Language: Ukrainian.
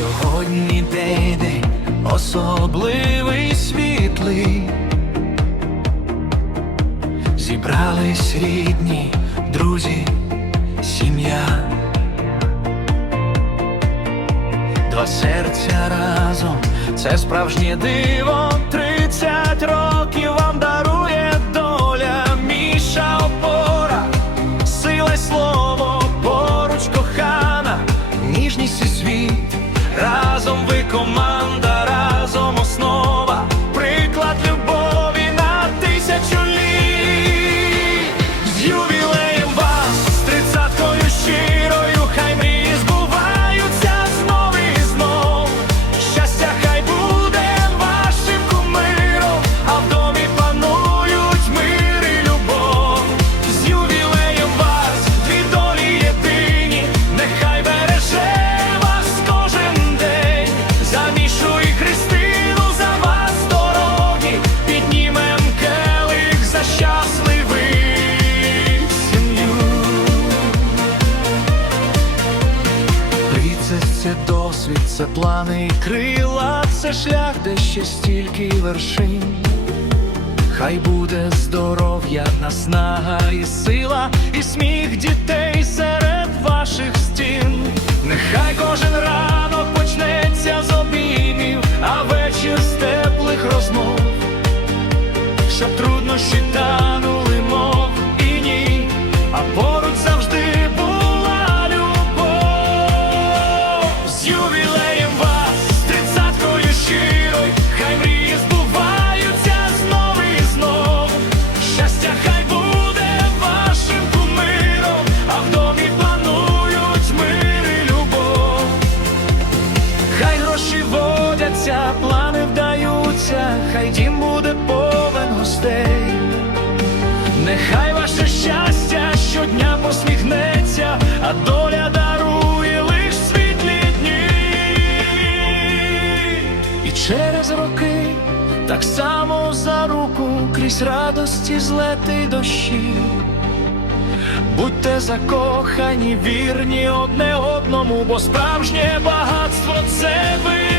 Сьогодні день, день особливий світлий, зібрались рідні, друзі, сім'я, два серця разом, це справжнє диво тридцять років. Місяць це досвід, це плани і крила, це шлях, де ще стільки вершин. Хай буде здоров'я, наснага і сила, і сміх дітей. серця, плани вдаються, хай дім буде повен гостей, нехай ваше щастя щодня посміхнеться, а доля дарує лиш світлі дні. І через роки так само за руку крізь радості злети дощі. Будьте закохані, вірні одне одному, бо справжнє багатство це ви.